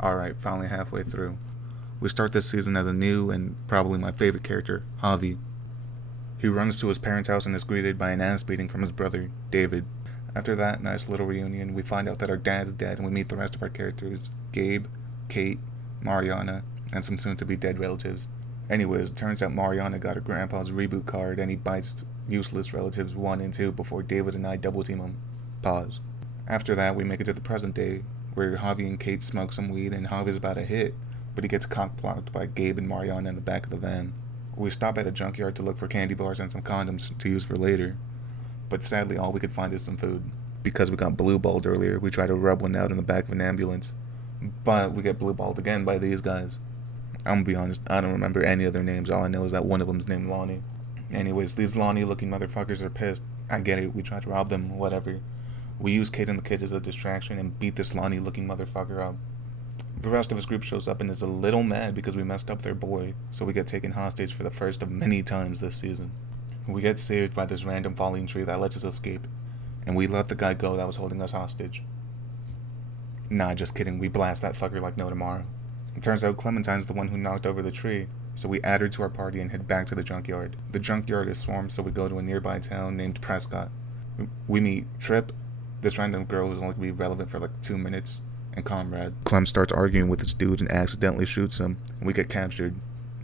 Alright, finally halfway through. We start this season as a new and probably my favorite character, Javi. He runs to his parents' house and is greeted by an ass beating from his brother, David. After that nice little reunion, we find out that our dad's dead and we meet the rest of our characters, Gabe, Kate, Mariana, and some soon to be dead relatives. Anyways, it turns out Mariana got her grandpa's reboot card and he bites useless relatives 1 and 2 before David and I double team him. Pause. After that, we make it to the present day, where Javi and Kate smoke some weed and Javi's about to hit, but he gets cock-blocked by Gabe and Mariana in the back of the van. We stop at a junkyard to look for candy bars and some condoms to use for later, but sadly all we could find is some food. Because we got blue-balled earlier, we try to rub one out in the back of an ambulance, but we get blue-balled again by these guys. I'm gonna be honest, I don't remember any of their names. All I know is that one of them's named Lonnie. Anyways, these Lonnie-looking motherfuckers are pissed. I get it, we try to rob them, whatever. We use Kate and the kids as a distraction and beat this Lonnie-looking motherfucker up. The rest of his group shows up and is a little mad because we messed up their boy, so we get taken hostage for the first of many times this season. We get saved by this random falling tree that lets us escape, and we let the guy go that was holding us hostage. Nah, just kidding, we blast that fucker like no tomorrow. It turns out Clementine's the one who knocked over the tree, so we add her to our party and head back to the junkyard. The junkyard is swarmed, so we go to a nearby town named Prescott. We meet Trip, this random girl who's only going to be relevant for like 2 minutes, and Comrade. Clem starts arguing with this dude and accidentally shoots him, and we get captured.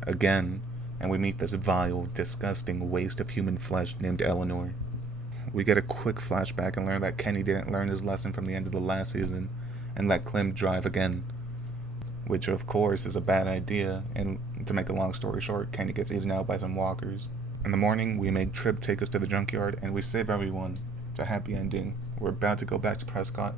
Again, and we meet this vile, disgusting waste of human flesh named Eleanor. We get a quick flashback and learn that Kenny didn't learn his lesson from the end of the last season, and let Clem drive again. Which of course is a bad idea, and to make a long story short, Kenny gets eaten out by some walkers. In the morning, we make Trip take us to the junkyard, and we save everyone. It's a happy ending. We're about to go back to Prescott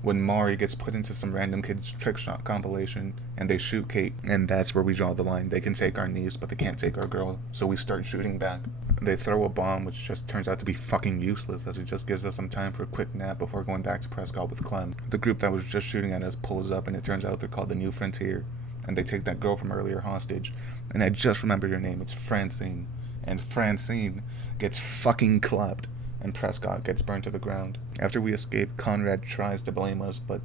when Mari gets put into some random kid's trick shot compilation and they shoot Kate, and that's where we draw the line. They can take our niece, but they can't take our girl, so we start shooting back. They throw a bomb, which just turns out to be fucking useless, as it just gives us some time for a quick nap before going back to Prescott with Clem. The group that was just shooting at us pulls up, and it turns out they're called the New Frontier, and they take that girl from earlier hostage, and I just remembered her name, it's Francine, and Francine gets fucking clapped, and Prescott gets burned to the ground. After we escape, Conrad tries to blame us, but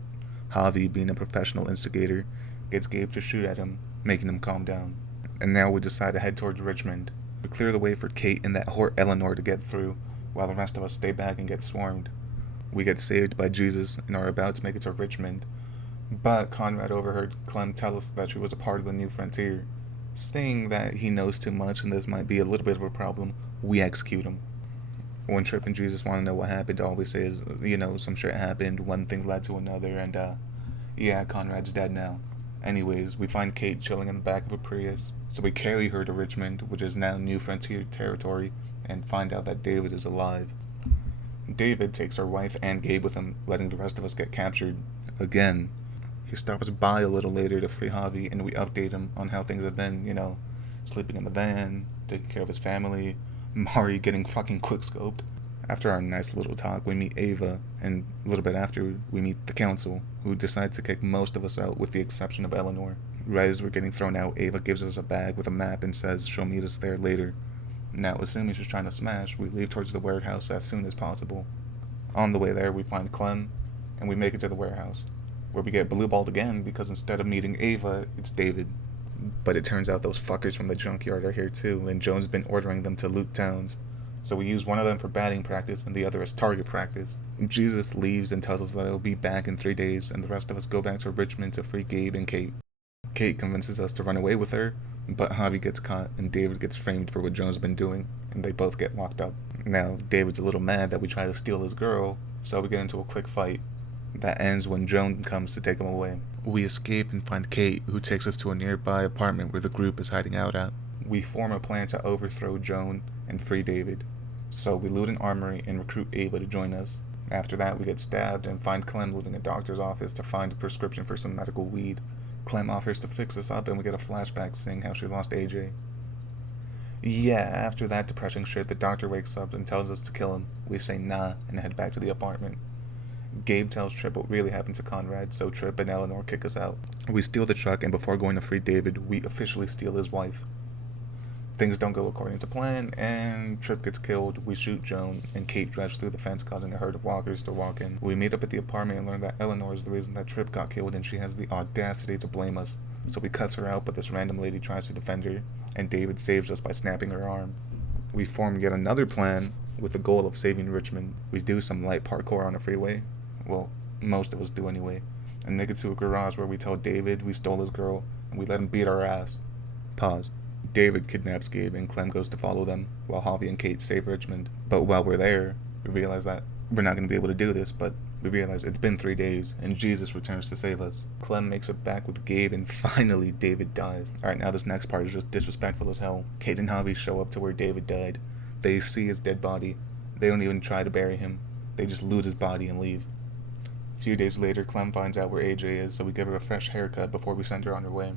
Javi, being a professional instigator, gets Gabe to shoot at him, making him calm down. And now we decide to head towards Richmond. We clear the way for Kate and that whore Eleanor to get through, while the rest of us stay back and get swarmed. We get saved by Jesus and are about to make it to Richmond, but Conrad overheard Clem tell us that she was a part of the New Frontier. Saying that he knows too much and this might be a little bit of a problem, we execute him. When Trip and Jesus want to know what happened, all we say is, some shit happened, one thing led to another, and yeah, Conrad's dead now. Anyways, we find Kate chilling in the back of a Prius, so we carry her to Richmond, which is now New Frontier territory, and find out that David is alive. David takes our wife and Gabe with him, letting the rest of us get captured again. He stops by a little later to free Javi, and we update him on how things have been, sleeping in the van, taking care of his family, Mari getting fucking quickscoped. After our nice little talk, we meet Ava, and a little bit after, we meet the council, who decides to kick most of us out with the exception of Eleanor. Right as we're getting thrown out, Ava gives us a bag with a map and says she'll meet us there later. Now, assuming she's trying to smash, we leave towards the warehouse as soon as possible. On the way there, we find Clem, and we make it to the warehouse, where we get blue-balled again because instead of meeting Ava, it's David. But it turns out those fuckers from the junkyard are here too, and Joan's been ordering them to loot towns. So we use one of them for batting practice and the other as target practice. Jesus leaves and tells us that he'll be back in 3 days, and the rest of us go back to Richmond to free Gabe and Kate. Kate convinces us to run away with her, but Javi gets caught and David gets framed for what Joan's been doing, and they both get locked up. Now, David's a little mad that we try to steal his girl, so we get into a quick fight. That ends when Joan comes to take him away. We escape and find Kate, who takes us to a nearby apartment where the group is hiding out at. We form a plan to overthrow Joan and free David. So we loot an armory and recruit Ava to join us. After that, we get stabbed and find Clem looting a doctor's office to find a prescription for some medical weed. Clem offers to fix us up and we get a flashback seeing how she lost AJ. Yeah, after that depressing shit, the doctor wakes up and tells us to kill him. We say nah and head back to the apartment. Gabe tells Trip what really happened to Conrad, so Trip and Eleanor kick us out. We steal the truck, and before going to free David, we officially steal his wife. Things don't go according to plan, and Tripp gets killed. We shoot Joan, and Kate drives through the fence, causing a herd of walkers to walk in. We meet up at the apartment and learn that Eleanor is the reason that Tripp got killed, and she has the audacity to blame us. So we cuss her out, but this random lady tries to defend her, and David saves us by snapping her arm. We form yet another plan with the goal of saving Richmond. We do some light parkour on a freeway. Well, most of us do anyway. And make it to a garage where we tell David we stole his girl, and we let him beat our ass. Pause. David kidnaps Gabe and Clem goes to follow them, while Javi and Kate save Richmond. But while we're there, we realize that we're not going to be able to do this, but we realize it's been 3 days, and Jesus returns to save us. Clem makes it back with Gabe, and finally David dies. Alright, now this next part is just disrespectful as hell. Kate and Javi show up to where David died. They see his dead body. They don't even try to bury him. They just loot his body and leave. A few days later, Clem finds out where AJ is, so we give her a fresh haircut before we send her on her way.